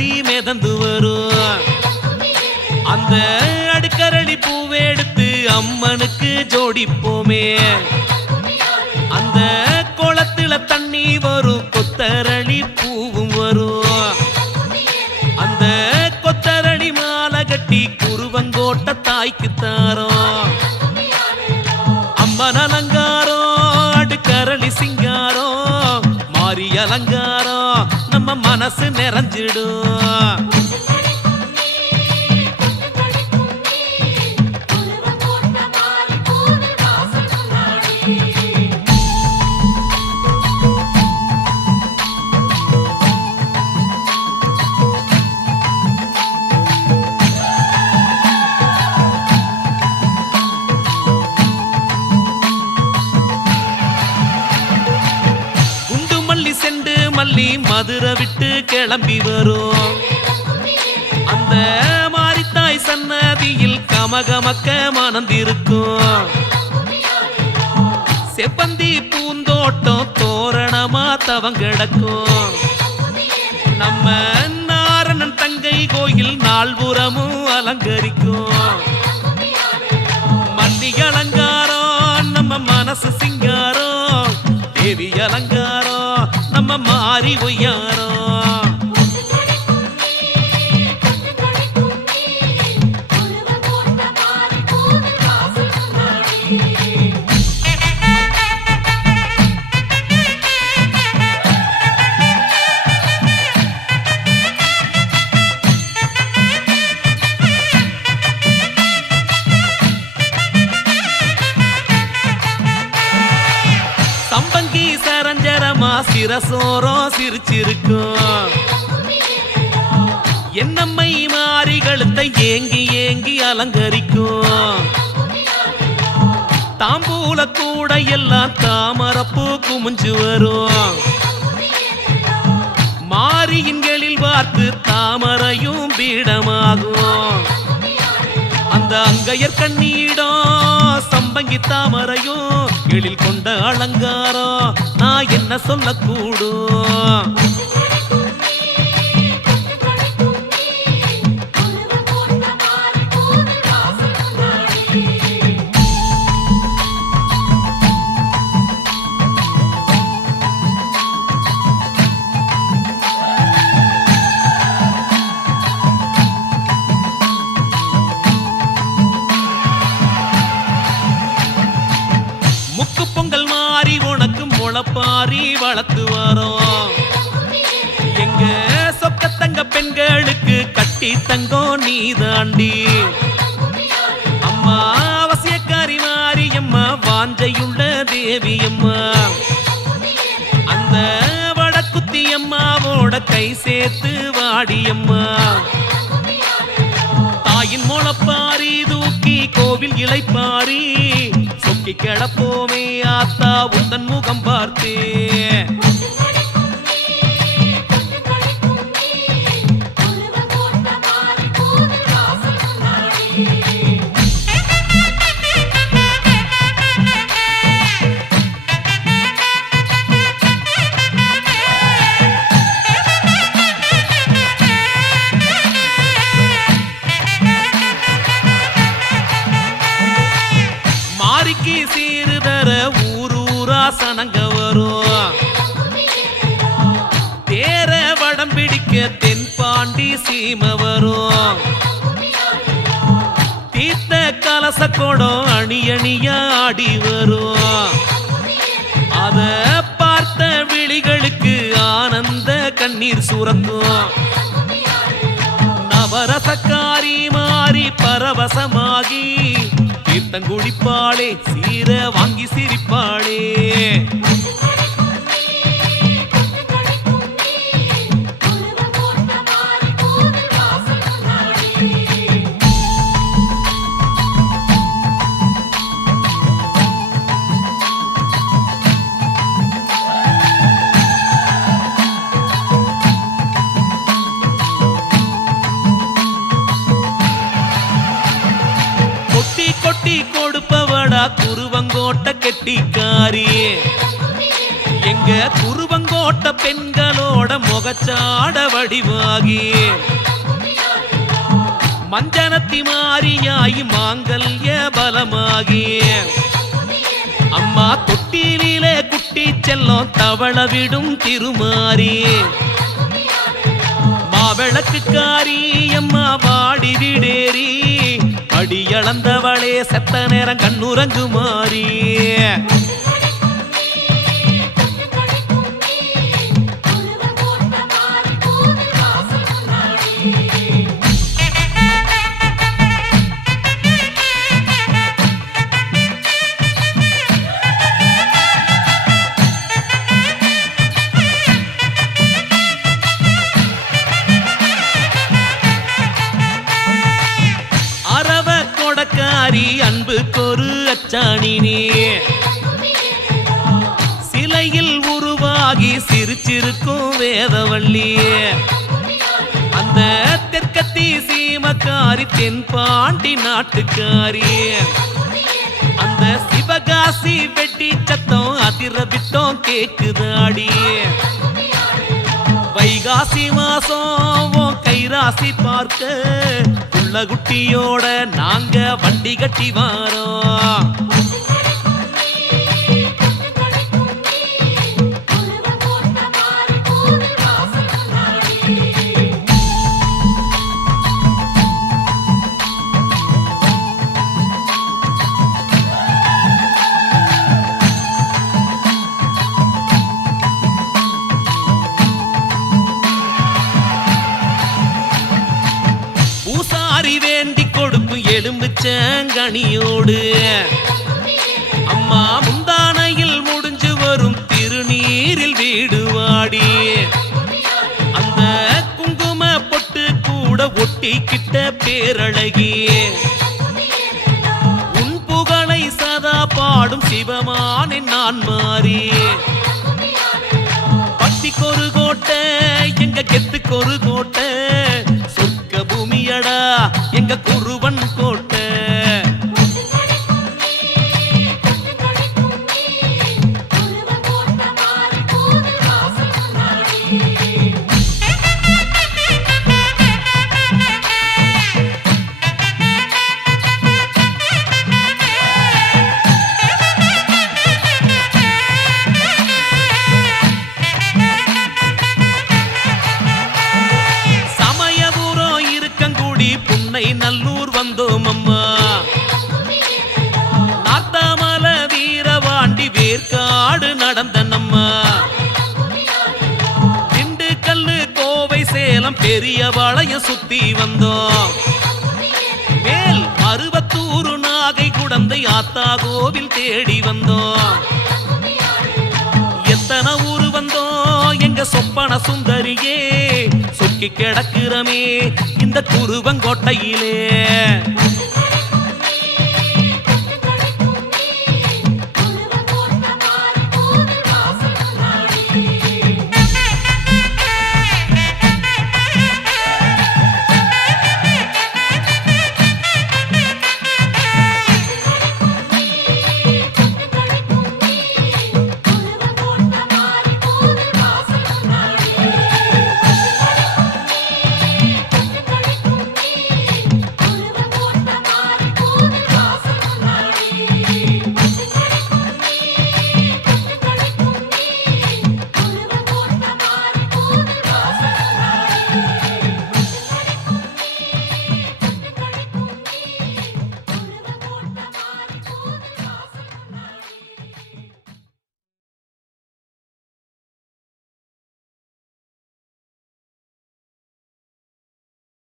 அடுக்கரளி மிதந்து வரும். அந்த அடுக்கரளி பூவை எடுத்து அம்மனுக்கு ஜோடிப்போமே. அந்த குளத்துல தண்ணி வரும், கொத்தரளி பூவும் வரும். அந்த கொத்தரளி மாலை கட்டி குருவங்கோட்ட தாய்க்கு தாரோம். அம்மன் அலங்காரம், அடுக்கரளி சிங்காரம், மாறி அலங்காரம் நம்ம மனசு நிறைஞ்சிடும். மல்லி மதுரை விட்டு கிளம்பி வரும். அந்த மாரித்தாய் சன்னதியில் கமகமக்க மணந்திருக்கும். செப்பந்தி பூந்தோட்டம் தோரணமா தவங்கிடக்கும். நம்ம நாரணன் தங்கை கோயில் நால்புறமும் அலங்கரிக்கும். மல்லி அலங்காரம் நம்ம மனசு சிங்காரம், தேவி அலங்காரம் நம்ம மாறி ஒய்யாரோ. சம்பங்கி சரஞ்சரமா சிரசோரம் சிரிச்சிருக்கும். என்னம்மை மாறி கழுத்தை ஏங்கி ஏங்கி அலங்கரிக்கும். தாம்பூல கூட எல்லாம் தாமரப்பூ குமிஞ்சு வரும். மாரியின்களில் பார்த்து தாமரையும் பீடமாகும். அந்த அங்கையர் கண்ணீடம் சம்பங்கி தாமரையும் எழில் கொண்ட அலங்காரம் நான் என்ன சொல்லக்கூடும். முளப்பாரி வளர்த்து வரோம். எங்க சொக்கத்தங்க பெண்களுக்கு கட்டி தங்கம் நீ தாண்டி. அம்மா அவசியக்காரி மாறி அம்மா, வாஞ்சையுள்ள தேவி அம்மா. அந்த வடக்குத்தி அம்மாவோட கை சேர்த்து வாடியம்மா. தாயின் முளப்பாரி தூக்கி கோவில் இளைப்பாரி சொக்கி கிடப்போமே ஆத்தா உந்தன் முகம் பார்த்தே. மாரிக்கு சீருதர ஊரூரா சனங்க வரும். தேர வடம் பிடிக்க தென்பாண்டி சீம வரும். தீர்த்த கலச கொடம் அணி அணியா ஆடி வரும். அத பார்த்த விழிகளுக்கு ஆனந்த கண்ணீர் சுரக்கும். நவரசக்காரி மாறி பரவசமாகி தீர்த்தங்குடிப்பாளே, சீர வாங்கி சிரிப்பாளே. கொட்டி கொட்டி கொடுப்பவடா குருவங்கோட்ட கெட்டிக்காரி. எங்க குருவங்கோ போட்ட பெண்களோட முகச்சாட வடிவாகி மஞ்சனத்தி மாறியாயி மாங்கல்ய பலமாகி அம்மா தொட்டிலே குட்டி செல்லம் தவள விடும் திருமாரி மாவிளக்குக்காரி அம்மா வாடி விடேரி அடியளந்தவளே செத்த நேரம் கண்ணுறங்கு மாறி அன்புக்கொரு அச்சாணி நீ சிலையில் உருவாகி சிரிச்சிருக்கும் வேதவள்ளி அந்த தெற்கத்தி சீமக்காரி தென்பாண்டி நாட்டுக்காரி அந்த சிவகாசி வெட்டி சத்தம் அதிர விட்டோம் கேக்குதாடி வைகாசி மாசம் கைராசி பார்க்க குட்டியோட நாங்க வண்டி கட்டி வாரோம் வேண்டி கொடுக்கும் எலும்புச்சங்கனியோடு அம்மா முந்தானையில் முடிஞ்சு வரும் திருநீரில் வீடுவாடி அந்த குங்கும பொட்டு கூட ஒட்டிக்கிட்ட பேரழகி உன் புகழை சதா பாடும் சிவமானே நான் மாறி பத்திக்கொரு கோட்டை எங்க கெத்துக்கொரு கோட்டை பூமியடா எங்க குருவன் கோட்டை நல்லூர் வந்தோம் அம்மா நாத்தாமல வீரவாண்டி வேர்க்காடு நடந்த நம்மா திண்டுக்கல்லு கோவை சேலம் பெரிய வளையம் சுத்தி வந்தோம் மேல் மருவத்தூர் நாகை குடந்தை ஆத்தா கோவில் தேடி வந்தோம் எத்தனை ஊரு வந்தோம் எங்க சொப்பன சுந்தரியே சொக்கி கிடக்குறமே இந்த குருவங்கோட்டையிலே